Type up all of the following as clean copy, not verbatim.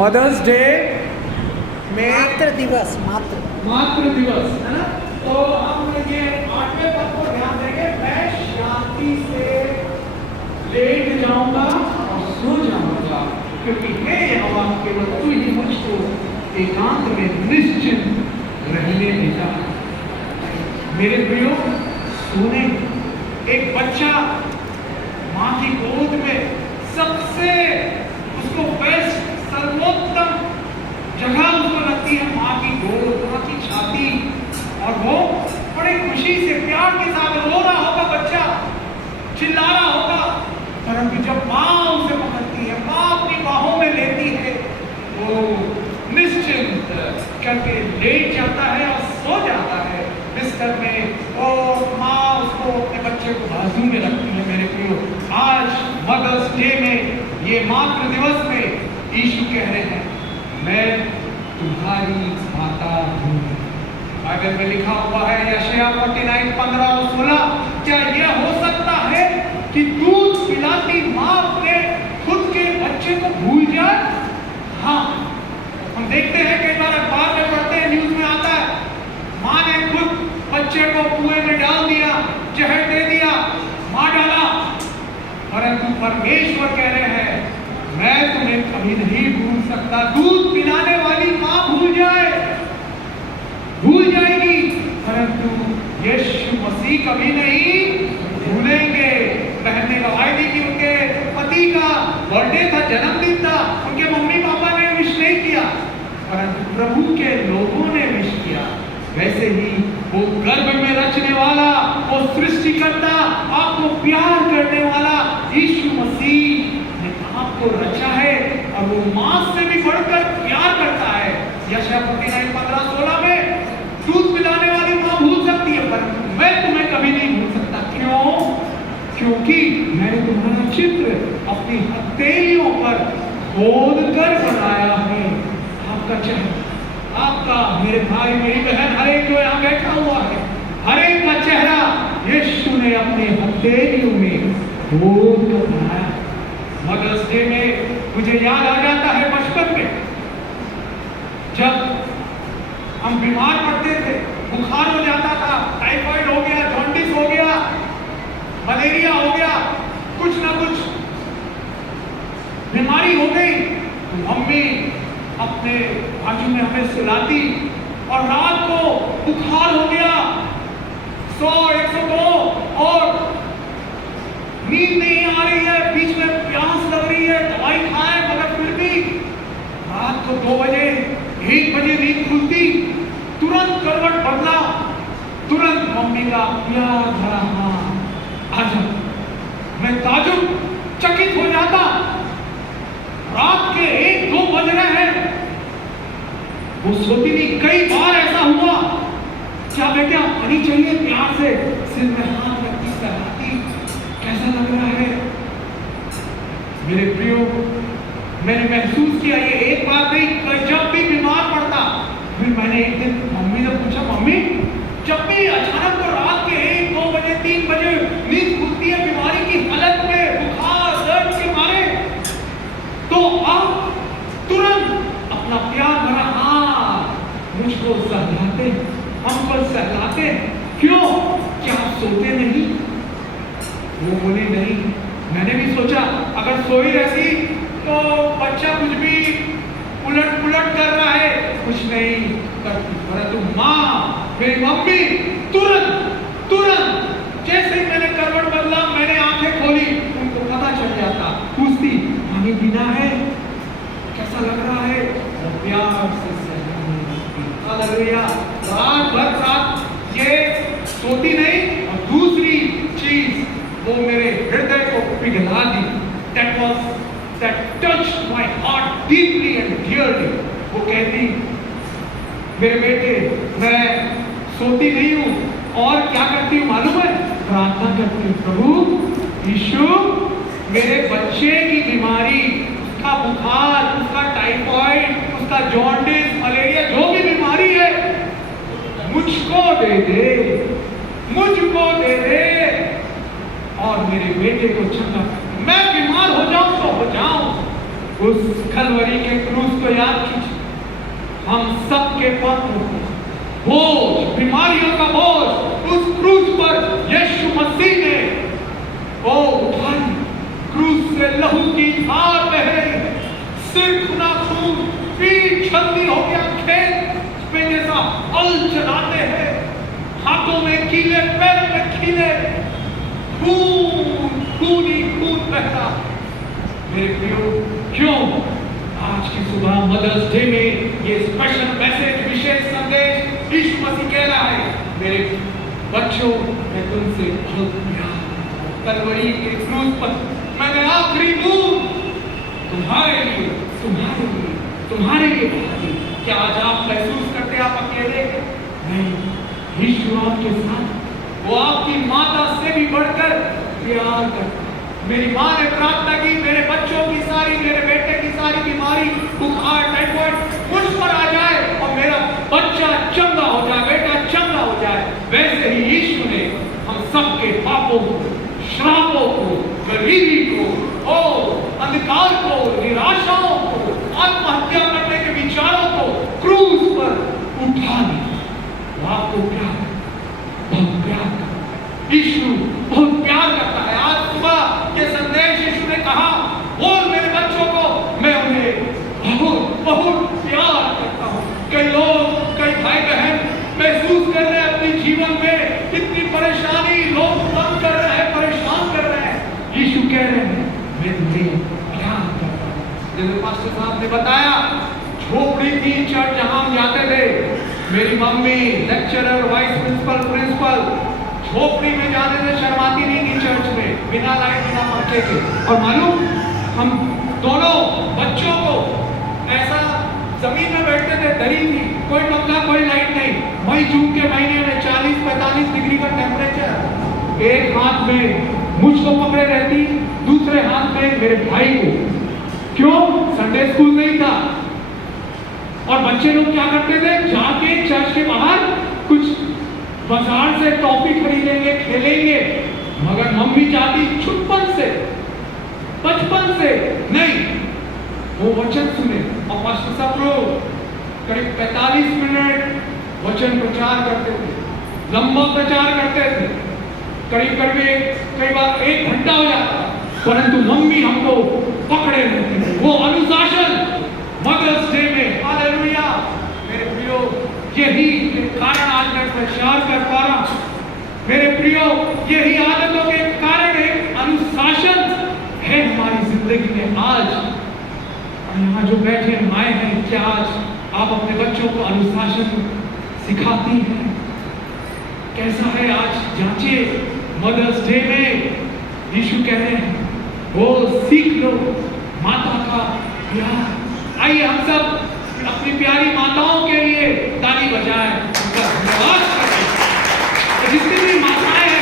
Mother's day में मातृ दिवस मातृ दिवस है ना। तो हम ये 8वें पद को ध्यान देंगे। मैं शांति से लेट जाऊंगा और सो जाऊंगा, क्योंकि हे यहोवा केवल तू ही मुझको एकांत में निश्चिंत रहने देता। मेरे प्रियो, सुने, एक बच्चा माँ की गोद में सबसे उसको बेस्ट सर्वोत्तम जगह उसको लगती है माँ की गोद, माँ की छाती, और वो बड़ी खुशी से प्यार के साथ रो रहा होगा बच्चा, चिल्ला रहा होगा, परंतु जब माँ उसे पकड़ती है, माँ अपनी बाहों में लेती है, वो निश्चिंत करके लेट जाता है और सो जाता है बिस्तर में, और माँ उसको अपने बच्चे को बाजू में रखती है। मेरे प्रियो, आज मदर्स डे में, ये मातृ दिवस में यीशु कह रहे हैं, मैं तुम्हारी माता हूँ। बाइबल में लिखा हुआ है यशायाह 49:15 और 16, क्या यह हो सकता है कि दूध पिलाती माँ अपने खुद के बच्चे को भूल जाए? हाँ, हम देखते हैं कई बार अखबार में पढ़ते हैं, न्यूज में आता है, माँ ने खुद बच्चे को कुएं में डाल दिया, जहर दे दिया, मार डाला। परंतु परमेश्वर कह रहे हैं, मैं तुम्हें कभी नहीं भूल सकता। दूध पिलाने वाली माँ भूल जाएगी, परंतु यीशु मसीह कभी नहीं भूलेंगे। बहन ने गवाही दी कि उनके पति का बर्थडे था, जन्मदिन था, उनके मम्मी पापा ने विश नहीं किया, परंतु प्रभु के लोगों ने विश किया। वैसे ही वो गर्भ में रचने वाला, वो सृष्टिकर्ता, आपको प्यार करने वाला यीशु मसीह ने आपको रचा है, और वो मां से भी बढ़कर प्यार करता है। यशायाह 49:15-16 में दूध पिलाने वाली मां भूल सकती है, पर मैं तुम्हें कभी नहीं भूल सकता। क्यों? क्योंकि मैंने तुम्हारा चित्र अपनी हथेलियों पर खोद कर बनाया है। आपका चेहरा, आपका, मेरे भाई मेरी बहन, हर एक जो यहाँ बैठा हुआ है, हर एक का चेहरा यीशु ने अपने हथेलियों में खोद कर बनाया। मदर्स डे में मुझे याद आ जाता है बचपन में, जब हम बीमार पड़ते थे, बुखार हो जाता था, टाइफाइड हो गया, जॉन्डिस हो गया, मलेरिया हो गया, कुछ ना कुछ बीमारी हो गई, तो मम्मी अपने बाजू में हमें सुलाती, और रात को बुखार हो गया 100-102 और नींद नहीं आ रही है, बीच में प्यास लग रही है, दवाई खाए, मगर फिर भी रात को 2 बजे 1 बजे नींद खुलती, तुरंत करवट बदला, तुरंत मम्मी का प्यार भरा हाथ आ जाता। मैं ताजुब चकित हो जाता, रात के 1-2 बज रहे हैं, वो सोती नहीं। कई बार ऐसा हुआ, क्या बेटा पानी चाहिए, प्यार से सिर में हाथ रखती, सहलाती, कैसा लग रहा है? मेरे प्रियो, मैंने महसूस किया ये एक बात नहीं, जब भी बीमार पड़ता, फिर मैंने एक दिन मम्मी से पूछा, मम्मी जब भी अचानक को रात के 1-2 बजे 3 बजे नींद खुलती है बीमारी की हालत में, बुखार दर्द के मारे, तो आप तुरंत अपना प्यार भरा हाथ मुझको सहलाते, हम पर सहलाते, क्यों? क्या आप सोते नहीं? वो बोले नहीं। मैंने भी सोचा अगर सोई रहती तो बच्चा कुछ भी उलट पुलट कर रहा है, कुछ नहीं करती, परंतु माँ, मेरी मम्मी तुरंत जैसे ही मैंने करवट बदला, मैंने आंखें खोली, उनको पता चल जाता, पूछती पानी पीना है, कैसा लग रहा है, वो प्यार से हालेलुया। रात ये सोती नहीं, और दूसरी चीज वो मेरे हृदय को पिघला दी। That touched my heart deeply and dearly. वो कहती, मेरे बेटे, मैं सोती नहीं हूँ और क्या करती हूँ मालूम है? प्रार्थना करती हूँ, प्रभु यीशु मेरे बच्चे की बीमारी, उसका बुखार, उसका टाइफाइड, उसका जॉन्डिस, मलेरिया, जो भी बीमारी है, मुझको दे दे, और मेरे बेटे को चंगा। मैं बीमार हो जाऊं तो हो जाऊं, उस कलवरी के क्रूस को याद कीजिए, हम सबके पापों को बोझ, बीमारियों का बोझ उस क्रूस पर यीशु मसीह ने वो उठाई। क्रूस से लहू की धार बह रही, सिर खुना खून, पीठ छलनी हो गया, खेत पे जैसा हल चलाते हैं, हाथों में कीले, पैर में कीले, खून खून ही खून बहता। मेरे प्रियो, क्यों आज की सुबह मदर्स डे में ये स्पेशल मैसेज, विशेष संदेश यीशु मसीह कह रहा है, मेरे बच्चों मैं तुमसे बहुत प्यार, कलवरी के क्रूस पर मैंने आखिरी बूंद तुम्हारे लिए बहाई। क्या आज आप महसूस करते आप अकेले? नहीं, यीशु आपके साथ, वो आपकी माता से भी बढ़कर प्यार करता। मेरी माँ ने प्रार्थना की, मेरे बच्चों की सारी, मेरे बेटे की सारी बीमारी, बुखार, टाइफाइड मुझ पर आ जाए और मेरा बच्चा चंगा हो जाए, बेटा चंगा हो जाए। वैसे ही यीशु ने हम सबके पापों को, श्रापों को, गरीबी को, अंधकार को, निराशाओं को, आत्महत्या करने के विचारों को क्रूस पर उठा लिया। वो आपको प्यार, बहुत प्यार, यीशु बहुत प्यार करता है। आज सुबह ये संदेश यीशु ने कहा, बोल मेरे बच्चों को, मैं उन्हें बहुत बहुत प्यार करता हूँ। कई लोग, कई भाई बहन महसूस कर रहे हैं अपने जीवन में इतनी परेशानी, लोग तंग कर रहे हैं, परेशान कर रहे हैं। यीशु कह रहे हैं, मैं तुम्हें प्यार करता हूँ। जैसे पास्टर साहब ने बताया, झोपड़ी थी चर्च जहां हम जाते थे, मेरी मम्मी लेक्चरर, वाइस प्रिंसिपल, झोपड़ी में जाने से शर्माती नहीं थी चर्च में, बिना लाइट बिना पंखे के। और मालूम, हम दोनों बच्चों को ऐसा जमीन में बैठते थे, दरी थी, कोई पंखा कोई लाइट नहीं, मई जून के महीने में 40-45 डिग्री का टेम्परेचर, एक हाथ में मुझको पकड़े रहती, दूसरे हाथ में मेरे भाई को। क्यों? संडे स्कूल नहीं था। और बच्चे लोग क्या करते थे, जाके चर्च के बाहर कुछ बाजार से टॉफी खरीदेंगे, खेलेंगे, मगर मम्मी चाहती छुपन से, बचपन से नहीं, वो वचन सुने। और पास्टर साहब लोग करीब 45 मिनट वचन प्रचार करते थे, लंबा प्रचार करते थे, करीब कई बार 1 घंटा हो जाता, परंतु मम्मी हमको पकड़े रहते थे। वो अनुशासन मदर्स डे में, हालेलुया। मेरे प्रियो, यही कारण आज मैं प्रचार कर पा रहा हूं। मेरे प्रियो, यही आदतों के कारण एक अनुशासन है हमारी जिंदगी में। आज यहाँ जो बैठे माए हैं, क्या आज आप अपने बच्चों को अनुशासन सिखाती हैं? कैसा है आज जांचिए। मदर्स डे में यीशु कह रहे हैं, वो सीख लो माता का प्यार। आइए हम सब अपनी प्यारी माताओं के लिए ताली बजाएं, उनका धन्यवाद करें। जितनी भी माताएं हैं,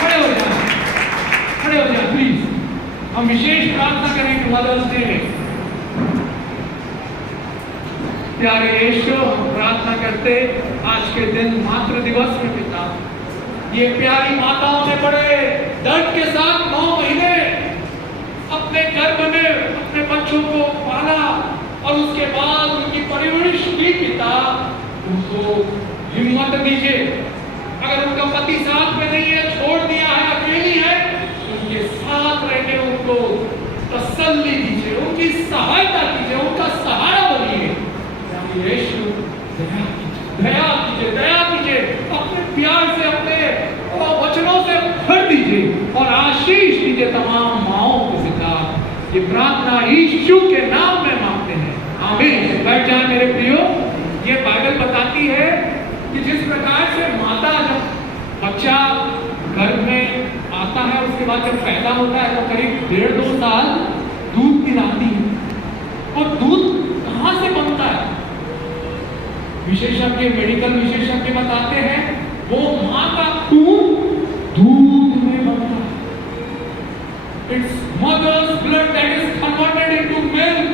खड़े हो जाए प्लीज। हम विशेष प्रार्थना करेंगे मदर्स डे में। प्यारे यीशु, हम प्रार्थना करते आज के दिन मातृ दिवस में पिता, ये प्यारी माताओं ने बड़े दर्द के साथ 9 महीने अपने गर्भ में अपने बच्चों को पाला और उसके बाद उनकी परवरिश की पिता, उनको हिम्मत दीजिए। अगर उनका पति साथ में नहीं है, छोड़ दिया है, अकेली है, उनके साथ रहकर उनको तसल्ली दीजिए, उनकी सहायता कीजिए, उनका सहारा बनिए। यीशु दया कीजिए, अपने प्यार से, अपने वचनों से भर दीजिए और आशीष दीजिए तमाम माओं के साथ। ये प्रार्थना यीशु के नाम में मांगते हैं, आमीन। बैठ जाए मेरे प्रियो। ये बाइबल बताती है कि जिस प्रकार से माता, जब बच्चा गर्भ में आता है, उसके बाद जब पैदा होता है तो करीब 1.5-2 साल दूध पिलाती है। और दूध कहां से बनता है? विशेषज्ञ, मेडिकल विशेषज्ञ बताते हैं, वो मां का खून दूध में बनता है। It's mother's blood that is converted into milk.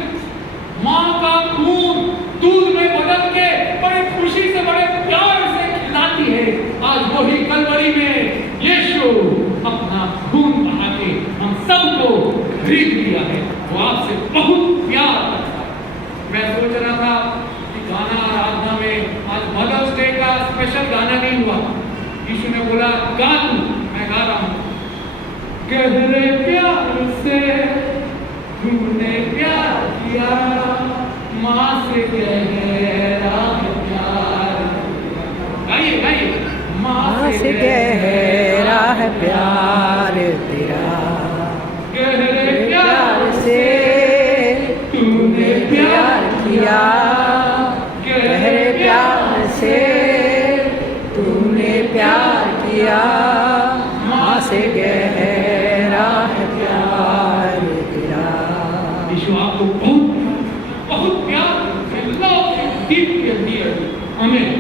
मां का खून दूध में बदल के बड़े खुशी से, बड़े प्यार से खिलाती है। आज वही कलवरी में यीशु अपना खून बहा के हम सबको खरीद लिया है। वो आपसे बहुत प्यार करता है। गाना नहीं हुआ। यीशु ने बोला गा तू, मैं गा रहा हूं। गहरे प्यार से तूने प्यार किया, माँ से गहरा है प्यार। गाइए गाइए। माँ से गहरा है प्यार तेरा, गहरे प्यार से तूने प्यार किया, गहरे प्यार से तूने प्यार किया, माँ से गहरा है प्यार तेरा। यीशु आपको बहुत बहुत प्यार से लव डीप किया। हमें